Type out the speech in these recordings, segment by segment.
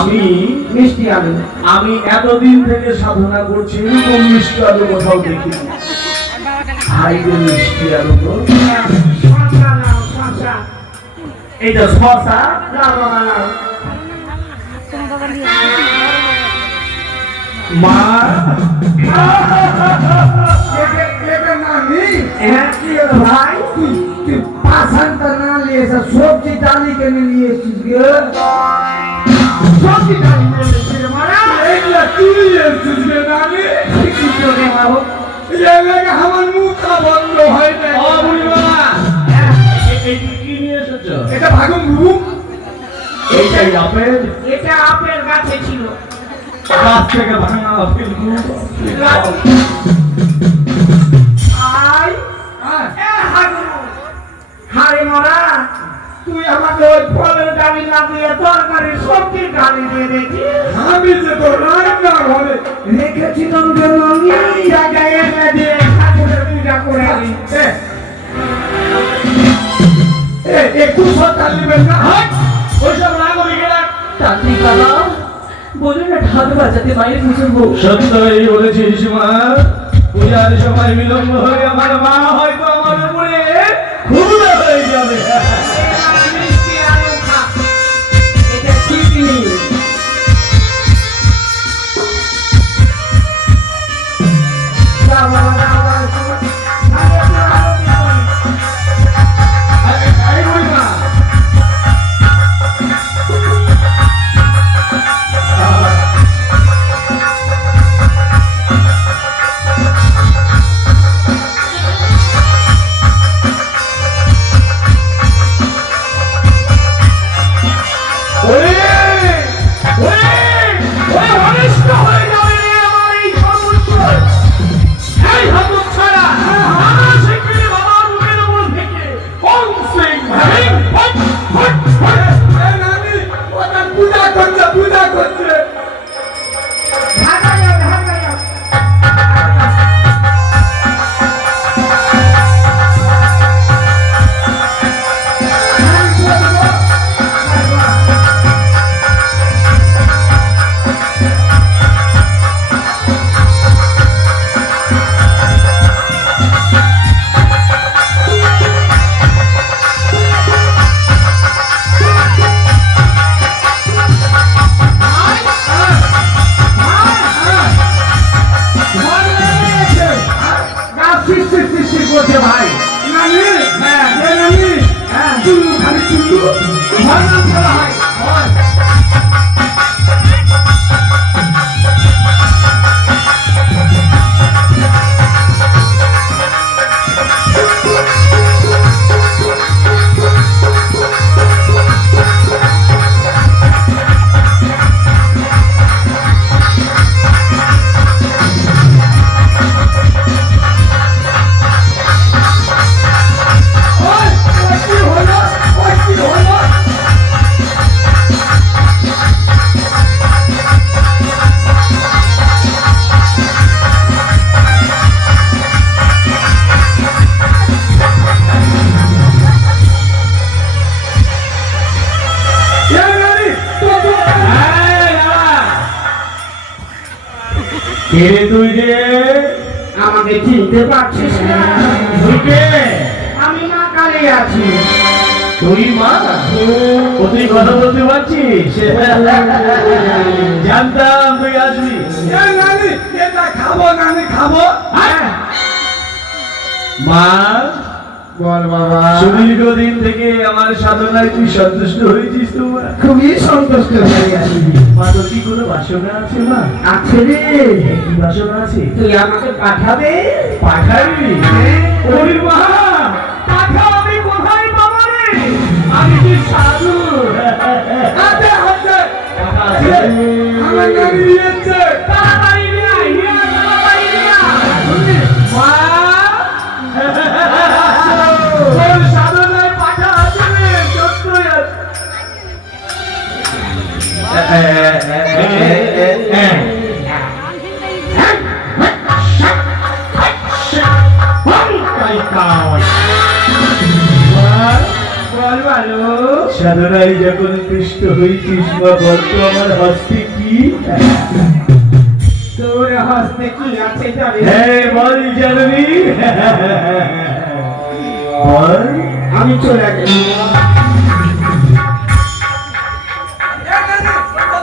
আমি মিষ্টি আলু। আমি এতদিন থেকে সাধনা করছি, এরকম মিষ্টি আলু কোথাও দেখিনি। হাই রে মিষ্টি আলু তো, শসা নাও, শসা। এটা শসা। নাও বাবা নাও। মা এটা নামি হ্যাঁ কি হলো ভাই? তুই পাঁচানটা না নিয়ে এসে সবজি ডালি কেনে নিয়ে এসেছিস গে? সবজি ডালি নিয়ে এসেছিস রে মারা? এগুলা তুই এসেছিস রে নানি? কি করে বাবু? এলাকা আমার মুখটা বন্ধ হয় না। ও বুড়িমা, এই কি নিয়ে এসেছো? এটা ভাগুন গুরু। এইটাই আপেল, এটা আপেল গাছে ছিল। গাছ থেকে ভাঙা আপেল গুলো। আই এ হাগুন হারে মরা, তুই আমাকে ওই ফলের ডালি না দিয়ে তরকারির সবজির ডালি দিয়ে দিয়েছিস। আমি যে তো রান্না ঘরে রেখেছি নন্দন এই জায়গায় এনে দিয়ে ঠাকুরের পূজা করে আনি। একটু সরকার নেবেন না? ওইসব না করি গেলাম। তান্ত্রিক বাবা বলুন না ঢাক বাজাতে মায়ের পুজো হোক। সত্যই বলেছিস মা, পূজার সময় বিলম্ব হয়ে আমার মা হয়তো আমার উপরে খুবলে হয়ে যাবে। মিষ্টি আলু খা। এটা চিকনি। দাও বাবা, দাও, দাও, দাও। আরে একটু আলু দিও। এই বুড়িমা, ওরে, ওরে, ওরে অনিষ্ট হয়ে যাবে রে আমার এই সর্বোচ্চ। এই হতচ্ছাড়া, আমার শিগগিরই বাবার মুখের উপর থেকে ওং সিং হ্রিং ফট ফট ফট। এই নানি, ওটা পূজা করছে, পূজা করছে। ঢাকা যাও, ঢাকা যাও। ভাই নানি, হ্যাঁ নানি, হ্যাঁ চুল্লু, খালি চুল্লু ভাঙান ফেলা হয়। কে তুই যে আমাকে চিনতে পারছিস না? তুই কে? আমি মা কালী আছি। তুই মা? ও তুই কথা বলতে পারছিস? জানতাম তুই আসবি। নানি এটা খাবো, নানি খাবো। মা বল বাবা। সুদীর্ঘদিন থেকে আমার সাধনায় তুই সন্তুষ্ট হয়েছিস তো মা? খুবই সন্তুষ্ট হয়ে আছি। মা তোর কি কোনো বাসনা আছে মা? আছে রে। কি বাসনা আছে? তুই আমাকে পাঠাবে? পাঠাবি? ওরে মা, পাঠা আমি কোথায় পাবো রে? আমি কি সাধু? হাতে হাতে আমার নানি দিয়েছে। তাড়াতাড়ি নিয়ে আয়, নিয়ে আয়, তাড়াতাড়ি নিয়ে আয়। মা, তোর সাধনায় পাঠা আছে রে, সত্যই আছে। সাধনায় যখন কৃষ্ণ অনিষ্ট হয়েছিস মা বলতো আমার হস্তে কি? তোর হস্তে কি আছে জানি? হ্যাঁ বল জানবি। বল। আমি চলে গেছি।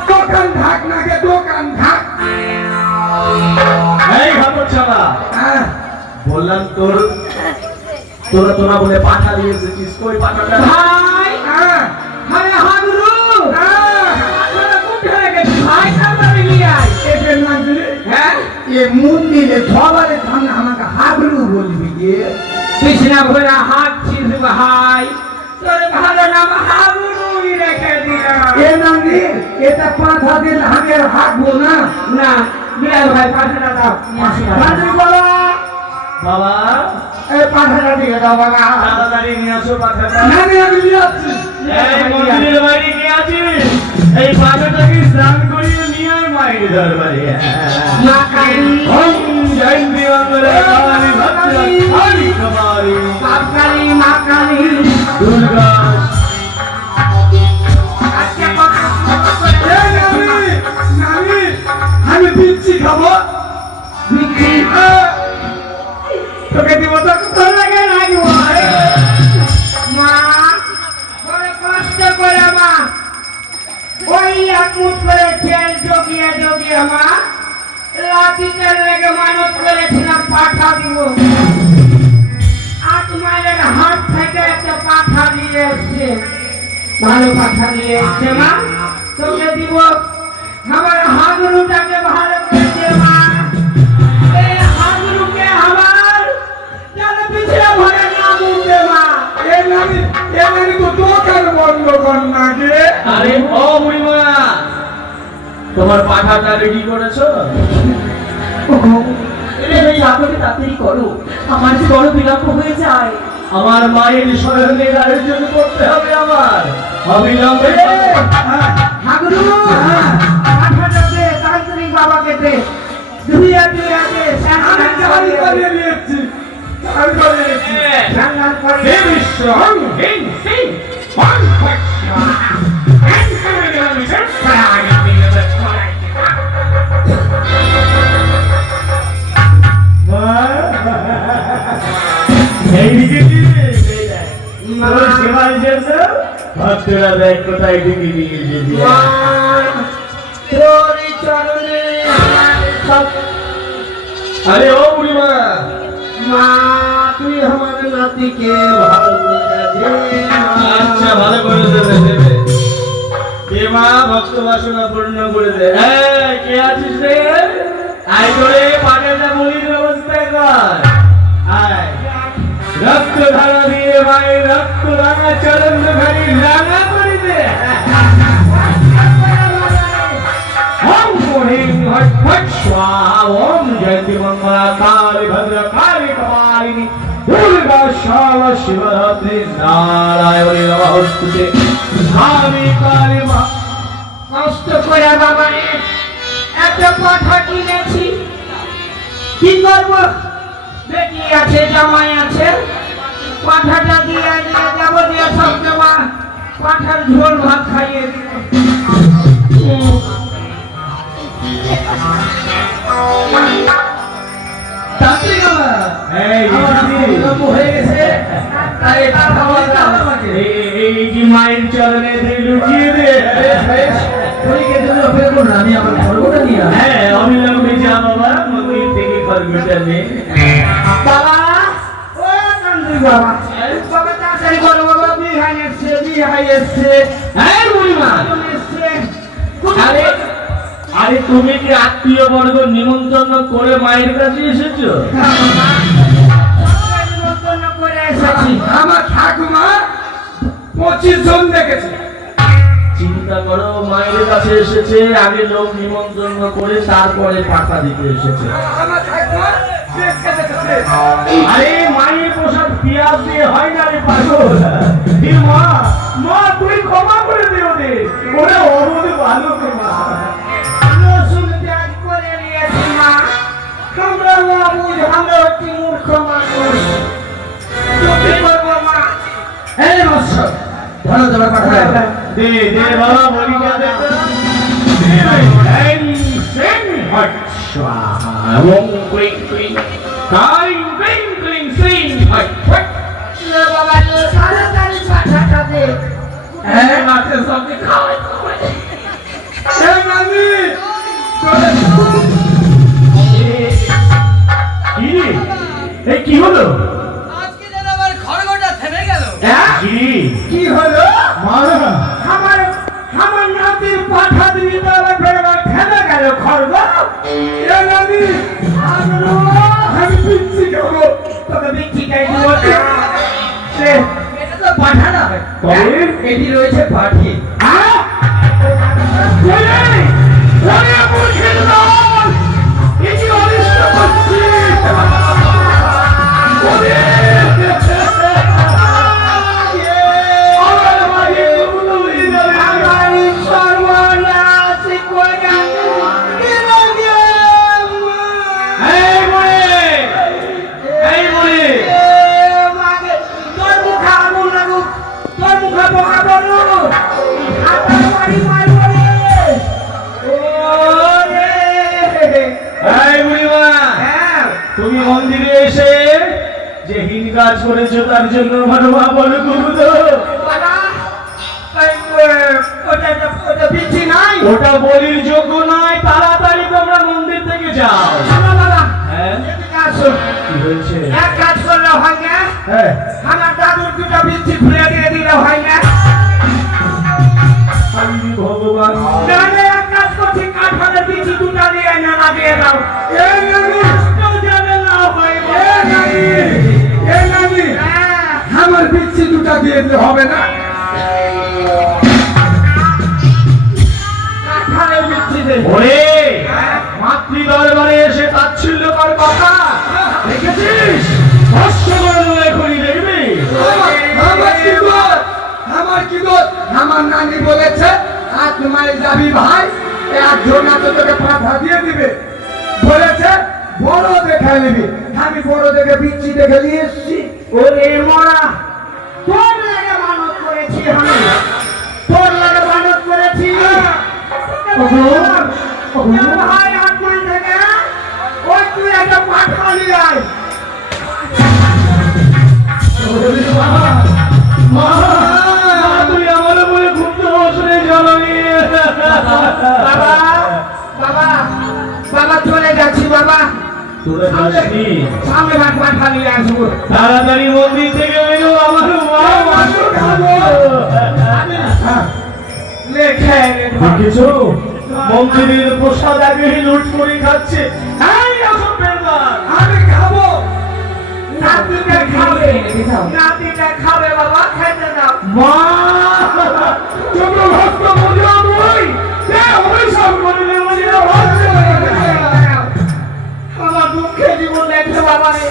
দোকান ঢাক না গে, দোকান ঢাক। এই হাতছাড়া, হ্যাঁ, বললাম তোরা বলে পাঠা দিয়ে এসেছিস, কই পাঠাটা? ভাই, হ্যাঁ, আরে হাগুরু, হ্যাঁ, তোরা কোথায় গেছিস? ভাই তাড়াতাড়ি নিয়ে আয়। এদের নাম দিলি? হ্যাঁ, এ মন্দিরে সবারে সামনে আমাকে হাগুরু বলবি গে। কৃষ্ণা ভরা হাত ছিস ভাই, তোর ভালো নাম হাগুরুই রেখে দিলাম। এ নাম দি, এটা পাঁঠা দিলে আমি আর হাঁকবো না। না, নিয়ে ভাই পাঁঠাটা দাও। পাঁঠা বলো। বাবা এই পাঁঠাটা দিয়ে দাও বাবা। তাড়াতাড়ি নিয়ে আসো পাঠাটা। না, আমি নিয়ে আসছি। এই মন্দিরের বাইরে কে আছিস? এই পাঠাটাকে স্নান করিয়ে নিয়ে আয় মায়ের দরবারে। মা কালী, ওম জয়ন্তী মঙ্গলে কালী ভদ্রকালী কালী কুমারী বাপ কালী, মা কালী, দুর্গা। আজকে কথা বলো। এই নানি, আমি বিচ্ছি খাবো। বিচ্ছি? তোকে দিব তো তোর লাগে না দিব। মা, বড় কষ্ট করে মা, ওই এক মুঠ করে তেল জগিয়ে জগিয়ে মা, লাঠিটার লেগে মানত করেছিলাম পাঠা দিব। 8 মাইলের হাট থেকে একটা পাঠা দিয়ে এসছে, ভালো পাঠা দিয়ে এসছে মা, তোকে দিব। আমার হাগুরুটাকে ভালো করে দে মা। এই হাগুরুকে আমার যেন পিছনে ভরে না মুখে মা। এ নানি তো দোকান বন্ধ কর না গে। আরে ও বুড়িমা, তোমার পাঠাটা রেডি করেছো? এই আপনাকে তাড়াতাড়ি করো, আমার যে বড় বিলম্ব হয়ে যায়। আমার মায়ের স্মরণের আয়োজন করতে হবে আমার অবিলম্বে। হাগুরু, পাঠাটা দে, তান্ত্রিক বাবাকে দে। ধুইয়া ধুইয়া দে, আমি জানি করে নিয়েছি। আমি করে নিয়েছি। রান্নার পরে দেবী সং হিং সিং হং ফক্সা এন্ড কমিউনিটি সেন্টার আগামী লেভেল করাই। এই দিকে কি তোর সেবাই যেত ভক্তরা দেখ কোথায় ঢুকে নিয়ে এসেছি। তোর চরণে সব। আরে ও বুড়িমা, মা, তুই আমার নাতিকে ভালো করে দে। আচ্ছা ভালো করে দেবে কে মা, ভক্ত বাসনা পূর্ণ করে দে। এই কে আছিস রে? আয় করে পাটাটা বলির ব্যবস্থা কর। আয় রক্ত ধারা দিয়ে মায়ের রক্ত রাঙা চরণ ধরি রাঙা করে দে। ওম হিং হট ফট স্বাহা। ওম জয়ন্তী মঙ্গলা কালী ভদ্র কালী কুমারিণী দুর্গা শালা শিবরাত্রি নারায়ণী নমস্তুতে কালী কালী মা। কষ্ট করে বাবা রে, একটা পাঠা কিনেছি, কি করবো? বেটি আছে, জামাই আছে, পাঠাটা দিয়ে দিয়ে যাবো, দিয়ে সব দেওয়া পাঠার ঝোল ভাত খাইয়ে দিব। তান্ত্রিক বাবা, এই বিলম্ব হয়ে গেছে। আরে এই কি মায়ের চরণে লুকিয়ে দে। আমি আমার খড়গটা নিয়ে হ্যাঁ অবিলম্বে যা বাবা, মন্দির থেকে খরগোশটা নে। বাবা, ও তান্ত্রিক বাবা, বাবা তাড়াতাড়ি করো বাবা, বিহাই এসছে। হ্যাঁ বুড়িমা, এসছে। আরে আরে তুমি কি আত্মীয় বর্গ নিমন্ত্রণ করে মায়ের কাছে এসেছো? আমার ঠাকুমা 25 জন দেখেছে। চিন্তা করো, মায়ের কাছে এসেছে, আগে লোক নিমন্ত্রণ করে তারপরে পাঠা দিতে এসেছে। আমার ঠাকুমা দেখেছে। আরে মায়ের প্রসাদ পেঁয়াজ দিয়ে হয় না রে পাগল। এ মা, মা তুই ক্ষমা করে দে ওদের, ওরা অবধ ভালো তো মা। রসুন পেঁয়াজ করে নিয়েছি মা। আমরা অবুঝ, আমরা হচ্ছি মূর্খ মানুষ। কি করবো মা? এই বৎস, ধরো ধরো পাঠা। দে দে বাবা বলিটা দে তো। দে ভাই সেন হট স্বাহা ওং ক্লিং ক্লিং কাই ক্লিং ক্লিং সিং হট হট লে বাবা লে তাড়াতাড়ি পাঠাটা দে এই মাছের সবজি খাওয়াই এই নানি চলে কি রে? এই কি হলো? আজকে যেন আমার খড়গটা থেমে গেল। কি কি হলো মা আমার আমার নাতির পাঠা দিবি তো আবার ফের আবার থেমে গেল খড়গ এ নানি আমি পিচ্ছি খাবো তোকে পিচ্ছি খাই দিব সে এটা তো পাঠা না হয়, তবে এটি রয়েছে পাঠি হ্যাঁ ওরে ওরে মুখের লাল এই যে অনিষ্ট করছি ওরে আমার বাড়ি গুলো হয়ে যাবে আমার সর্বনাশ করে এই মরে এই মরে তোর মুখে আগুন লাগুক তোর মুখে বোকা বলু হাতের বাড়ি মারবো রে এই বুড়িমা হ্যাঁ তুমি মন্দিরে এসে যে হিন কাজ করেছো তার জন্য মানবা বলে গুরুদ বাবা ওটা পিচ্ছি নাই ওটা বলির যোগ্য নয় তাড়াতাড়ি তোমরা মন্দির থেকে যাও শোনো বাবা হ্যাঁ এদিকে আসো কি হয়েছে এক কাজ করলে হয় না হ্যাঁ আমার দাদুর দুটো পিচ্ছি খুলে দিয়ে দিলে হয় না আমি ভগবান নাহলে এক কাজ করছি কাঠের পিচ্ছি দুটো দিয়ে না লাগিয়ে দাও এই নানি তো যাবে না হয় এই নানি আমার পিচ্ছি দুটো দিয়ে দিলে হবে না কাঠের পিচ্ছি দে ওরে মাতৃ দরবারে এসে তাচ্ছিল্য কর কথা দেখেছিস ভস্য করে দেবো এখনই দেখবি আমার কি দোষ আমার কি দোষ আমার নানি বলেছে আজ তোমার যাবি ভাই একজন আছে তোকে পাঠা দিয়ে দিবে বলেছে বড় দেখে নিবি আমি বড় দেখে বিচ্ছি দেখে নিয়ে এসছি ওরে মরা তোর লাগে মানত করেছি আমি তোর লাগে মানত করেছি ভাই আত্মান থেকে ওই তুই একটা পাঠা নিয়ে আয় মা তুই আমার উপরে ঘুরতে বসলে জ্বালানি বাবা বাবা বাবা চলে যাচ্ছি বাবা তোরা যাসনি সামনে ভাগ পাঠা নিয়ে আসবো তাড়াতাড়ি মন্দির থেকে বেরো আমার মা লেখে দেখেছো মন্দিরের প্রসাদ আগে লুট করে খাচ্ছে এই আসো পেরবার আমি খাবো নাতিটা খাবে নাতিটা খাবে বাবা খেতে দাও মা তোমরা ভক্ত মজা নই এ অভিশাপ করে দেবো যে আমার দুঃখে জীবন লেখে বাবা রে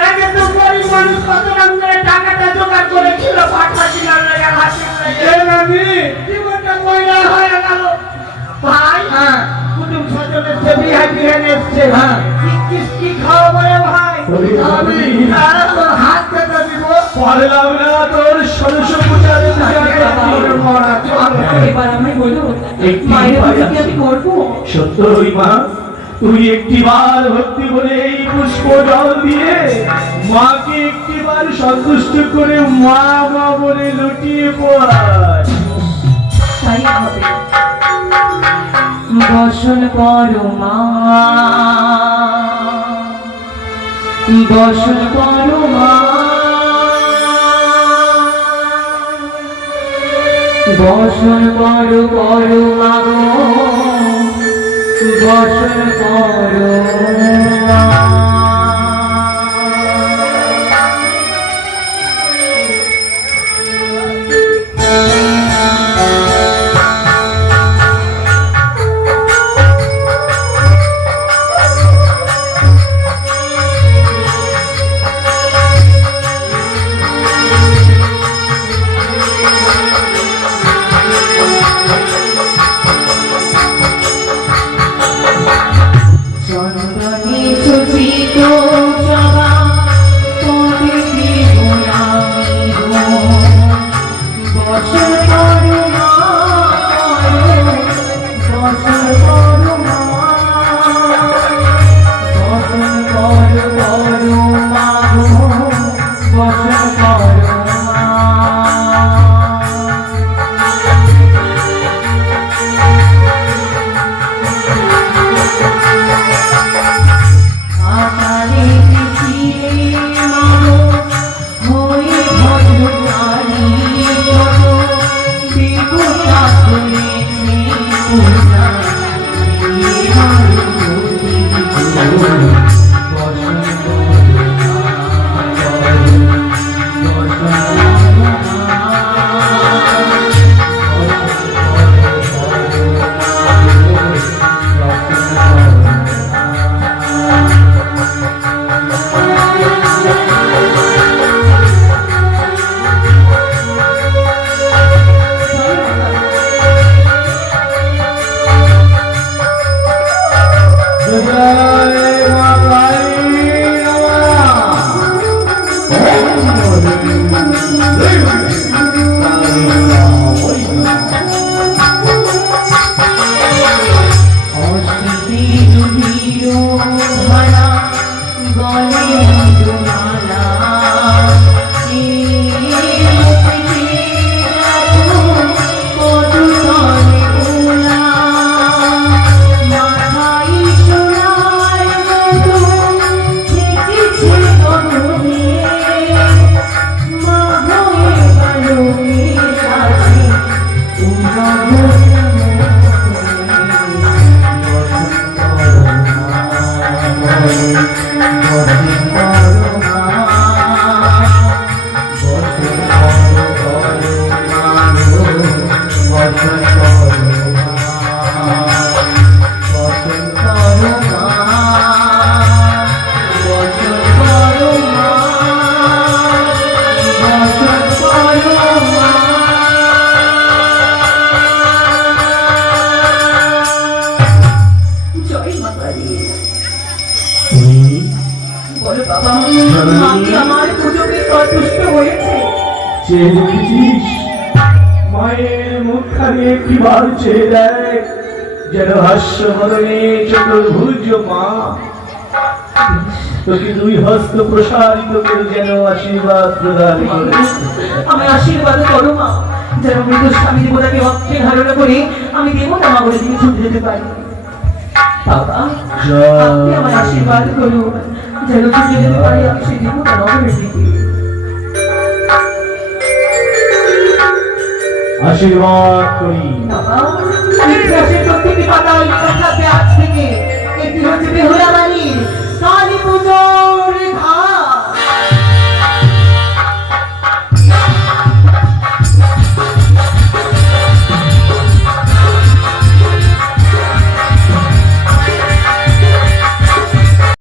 একে তো গরিব মানুষ কত নাম করে টাকাটা জোগাড় করেছিল পাঠা দিলাম লেগে হাসি লেগে জীবনটা ময়লা হয়ে গেল ভাই কুটুম স্বজনের সে বিহারি এনেছে কি খাওয়াবো রে ভাই আমি তোর হাত কেটে দিব পারলাম না তোর ষোড়শ পূজার এবার আমায় বলো একটি মায়ের উপায় পুজো কি আছে। আমি করবো? সত্যই মা তুই একটিবার ভক্তি করে এই পুষ্প জল দিয়ে মাকে একটিবার সন্তুষ্ট করে মা মা বলে লুটিয়ে পড় তাই হবে। বসন করো মা, বসন করো মা, বসন করো করো মা গো, বসন করো মা। চন্দনে ছুটি বলো বাবা, আমি আমার পুজোকে সন্তুষ্ট হয়েছে। চেয়ে দেখেছিস মায়ের মুখখানে একটিবার চেয়ে দেখ, যেন হাস্যমরণে চতুর্ভুজ মা তোকে দুই হস্ত প্রসারিত করে যেন আশীর্বাদ প্রদান করে। আমি আশীর্বাদ করো মা, যেন মৃত স্বামী দেবতাকে অক্ষে ধারণা করে আমি দেবতা মা বলে দিকে ছুটে যেতে পারি। বাবা, আপনি আমার আশীর্বাদ করুন, যেন ছুটে যেতে পারি আমি সেই দেবতা নগরের দিকে। আশীর্বাদ করি। বাবা,